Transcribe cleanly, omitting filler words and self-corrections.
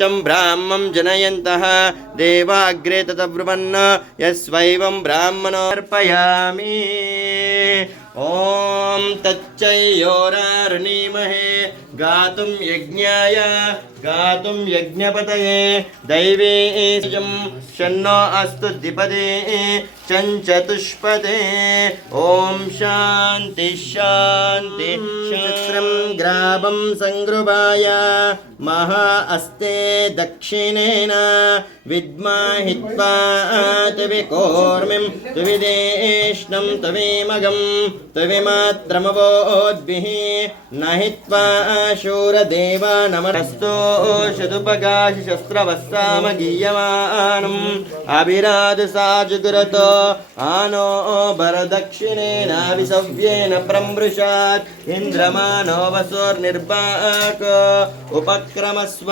ब्राह्मं जनयन्तः देवाग्रे ततब्रुवन् यस्वैवं ब्राह्मणो अर्पयामि। ॐ तच्चयोरारुणीमहे गातुं यज्ञाय गातुं यज्ञपतये दैवी शन्नो अस्तु द्विपदे चञ्चतुष्पदे। ॐ शान्ति शान्ति चित्रं ग्रावं संगृभाय महा अस्ते दक्षिणेन विद्माहित्वा तविकोर्मिं तविदेष्णं तविमगं तविमात्रमवोद्भिः नहित्वा शूरदेवा नमस्तु शतुपगाशस्त्रवस्सामगीयमानम् अभिराधसाजुगुरतो आनो वरदक्षिणेन विसव्येन प्रमृशात् इन्द्रमानो वसोर्निर्वाक उपक्रमस्व।